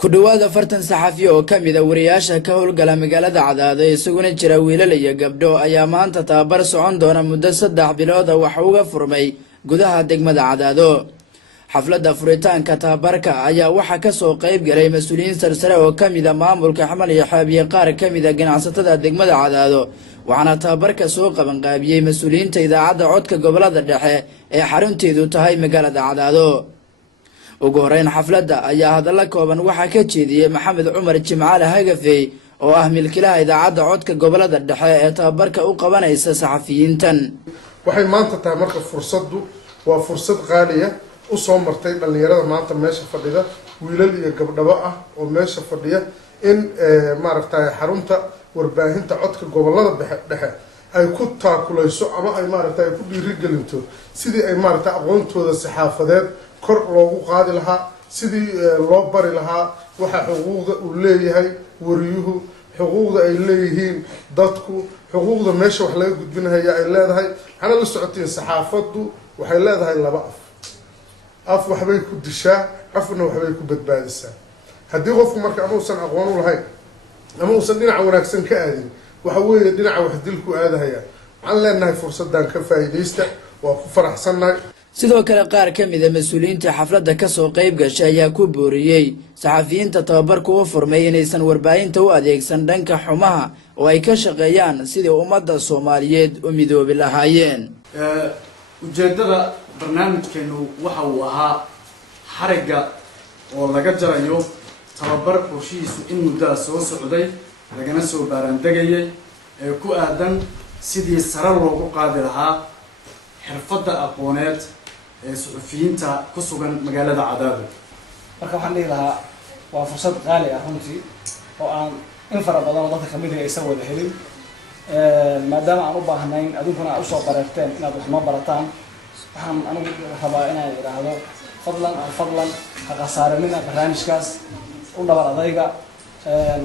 kudhawaad 40 saxafi oo kamida wariyaasha ka howlgala magaalada Cadaado isaguna jira wiilal iyo gabdho ayaa maanta tababar socon doona muddo 3 bilood waxa uga furmay gudaha degmada Cadaado. xafladda furitaanka tababarka ayaa waxa ka soo qayb galay mas'uuliyiin sarsare oo kamida maamulka xamal iyo xaabiye qaar kamida ganacsatada degmada Cadaado, waxaana tababarka soo qaban qaabiyay mas'uuliyiinta idaacadda codka gobolada dhexe ee xarunteedu tahay magaalada Cadaado. ugu horeyn xafladda ayaa hadalla kooban waxa ka jeediyay Maxamed Cumar Jimcaale Hagafey oo ah milkiilaha idaacadda codka gobolada dhexe ee tababarka u qabanaysa saxafiyiintan. waxay maanta tahay marka fursaddu waa fursad qaali ah u soo martay dhalinyarada maanta meesha fadhida wiilal iyo gabdhaba ah oo meesha fadhiya in maaragtay xarunta warbaahinta codka gobolada dhexe ay ku taakulayso ama ay maaragtay ku dhiirigelinto sidii ay maaragtay aqoontooda saxaafadeed kor loogu qaadi lahaa, sidii loo bari lahaa waxa xuquuqda uu leeyahay wariyuhu, xuquuqda ay leeyihiin dadku, xuquuqda meesha wax laga gudbinayo ay leedahay. waxaana la socotiin saxaafaddu waxay leedahay laba af waxbay ku dishaa, afna waxbay ku badbaadisaa. haddii qofku marka ama uusan aqoon u lahayn ama uusan dhinaca wanaagsan ka aadin waxa weeye dhinaca wax dilku aadahaya. waxaan leenahay fursaddan ka faa'iidaysta, waa ku faraxsannahay. sidoo kale qaar kamida mas'uuliyiinta xafladda ka soo qayb gashay ayaa ku booriyay saxafiyiinta tababarku u furmay inaysan warbaahinta u adeegsan dhanka xumaha oo ay ka shaqeeyaan sidii ummadda Soomaaliyeed u midoobi lahaayeen. ujeedada barnaamijkeenu waxa uu ahaa xariga oo laga jarayo tababar qorshihiisu in muddo soo socday lagana soo baarandegayay ee ku aadan sidii sare loogu qaadi lahaa xirfadda aqooneed ee suxufiyiinta ku sugan magaalada Cadaado. marka waxaan dhihi lahaa waa fursad qaali ah runtii oo aan in fara badan oo dadka kamid ah aysan wada helin maadaama aan u baahnayn adinkuna aad u soo bareerteen inaad wax noo barataan. waxaan anigu rabaa inaan idhaahdo fadlan ha khasaaranina barnaamijkaas u dhabar adayga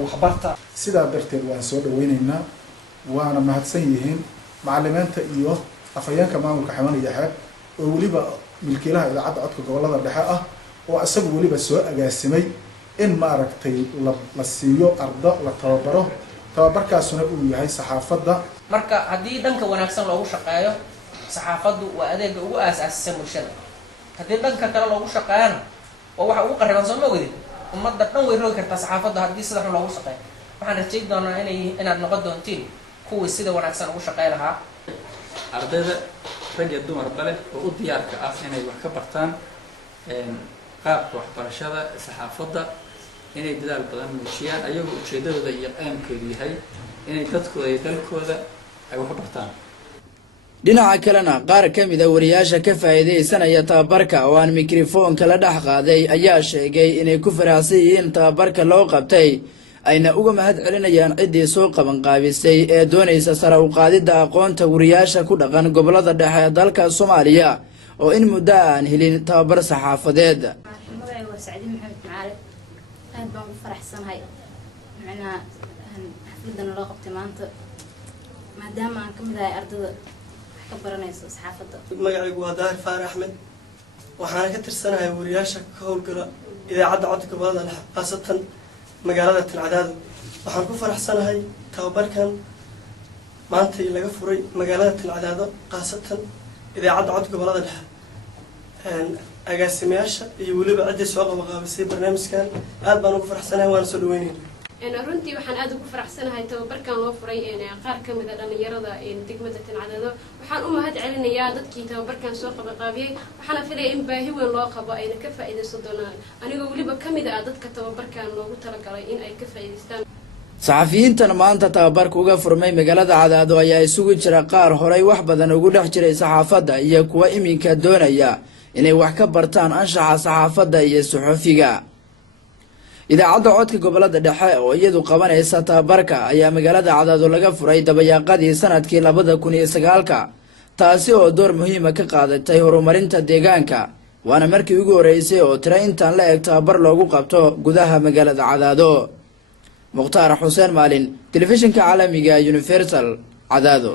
waxbarta. sidaa darteed waan soo dhaweynaynaa, waana mahadsan yihiin macallimiinta iyo afhayeenka maamulka xamal iyo xeeb oo weliba milkiilaha idaacadda codka gobolada dhexe ah oo isagu weliba soo agaasimay in maaragtay la siiyo ardo la tababaro. tababarkaasuna uu yahay saxaafadda. marka haddii dhanka wanaagsan loogu shaqeeyo saxaafaddu waa adeega ugu aasaasisan bulshada. haddii dhanka kale loogu shaqeeyana waa waxa ugu qarriban soo ma wadin ummadda dhan way roogi kartaa saxaafaddu haddii sida xun loogu shaqeeyo. waxaan rajayn doonaa inaad noqon doontiin kuwii sida wanaagsan ugu shaqeey lahaa. ardayda rag iyo dumarba leh oo u diyaarka ah inay wax ka bartaan qaabka waxbarashada saxaafadda, inay dadaal badan muujiyaan ayagoo ujeedadooda iyo qaamkoodu yahay inay dadkooda iyo dalkooda ay wax bartaan. dhinaca kalena qaar kamida wariyaasha ka faa'iideysanaya tababarka oo aan mikrofoonka la dhex qaaday ayaa sheegay inay ku faraxsan yihiin tababarka loo qabtay ayna uga mahad celinayaan ciddii soo qaban qaabisay ee doonaysa sare u qaadidda aqoonta wariyaasha ku dhaqan gobolada dhexe ee dalka Soomaaliya oo in muddo aan helin tababar saxaafadeed. aad baan u faraxsanahay macnaa xafladan loo qabtay maanta maadaama aan kamid ahay ardayda wax ka baranayso saxaafadda. magacaygu waa Daahir Faarax Axmed, waxaana ka tirsanahay wariyaasha ka howlgala idaacadda codka gobolada dhexe khaasatan magaalada Cadaado. waxaan ku faraxsanahay tababarkan maanta laga furay magaalada Cadaado khaasatan idaacadda codka gobolada dhexe. agaasimayaasha iyo weliba cidii soo qabanqaabisay barnaamijkan aad baan ugu faraxsanahay, waan soo dhaweynayna. runtii waxaan aad ugu faraxsanahay tababarkan loo furay qaar kamid ah dhalinyarada degmada Cadaado. waxaan u mahad celinayaa dadkii tababarkan soo qabanqaabiyay. waxaana filayaa in baahi weyn loo qabo ayna ka faa'iideysan doonaan anigoo weliba kamid ah dadka tababarkan loogu talagalay in ay ka faa'iideystaan. saxafiyiintan maanta tababarka uga furmay magaalada Cadaado ayaa isugu jira qaar horay wax badan ugu dhex jiray saxaafadda iyo kuwa iminka doonaya inay wax ka bartaan anshaxa saxaafadda iyo suxufiga. idaacadda codka gobolada dhexe oo iyadu qabanaysa tababarka ayaa magaalada Cadaado laga furay dabayaaqadii sanadkii 2009 taasi oo door muhiim ah ka qaadatay horumarinta deegaanka. waana markii ugu horeysay oo tira intaan la eg tababar loogu qabto gudaha magaalada Cadaado. Mukhtaar Xuseen Maalin, telefishinka caalamiga Universal, Cadaado.